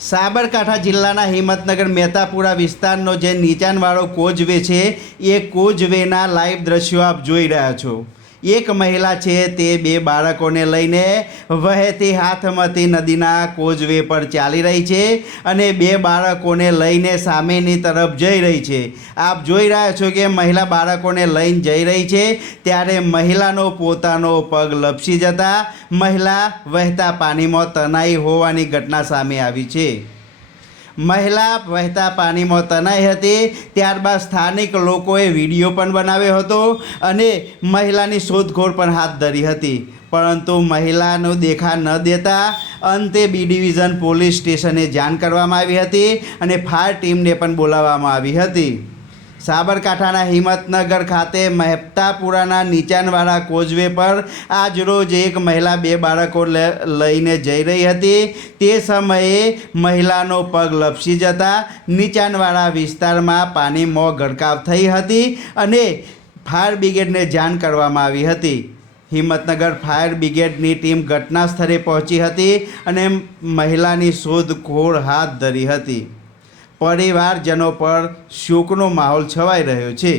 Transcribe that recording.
સાબરકાંઠા જિલ્લાના હિંમતનગર મહેતાપુરા વિસ્તારનો જે નીચાણવાળો કોઝવે છે એ કોઝવેના લાઈવ દ્રશ્યો આપ જોઈ રહ્યા છો। એક મહિલા છે તે બે બાળકોને લઈને વહેતી હાથમતી નદીના કોઝવે પર ચાલી રહી છે અને બે બાળકોને લઈને સામેની તરફ જઈ રહી છે। આપ જોઈ રહ્યા છો કે મહિલા બાળકોને લઈને જઈ રહી છે ત્યારે મહિલાનો પોતાનો પગ લપસી જતા મહિલા વહેતા પાણીમાં તણાઈ હોવાની ઘટના સામે આવી છે। મહિલા વહેતા પાણીમાં તણાઈ હતી। ત્યારબાદ સ્થાનિક લોકોએ વિડીયો પણ બનાવ્યો હતો અને મહિલાની શોધખોળ પણ હાથ ધરી હતી, પરંતુ મહિલાનું દેખા ન દેતા અંતે બી ડિવિઝન પોલીસ સ્ટેશને જાણ કરવામાં આવી હતી અને ફાયર ટીમને પણ બોલાવવામાં આવી હતી। સાબરકાંઠાના હિંમતનગર ખાતે મહેતાપુરાના નીચાણવાળા કોઝવે પર આજરોજ એક મહિલા બે બાળકો લઈને જઈ રહી હતી। તે સમયે મહિલાનો પગ લપસી જતા નીચાણવાળા વિસ્તારમાં પાણીમાં ગરકાવ થઈ હતી અને ફાયર બ્રિગેડને જાણ કરવામાં આવી હતી। હિંમતનગર ફાયર બ્રિગેડની ટીમ ઘટના સ્થળે પહોંચી હતી અને મહિલાની શોધખોળ હાથ ધરી હતી। પરિવારજનો પર શોકનો માહોલ છવાઈ રહ્યો છે।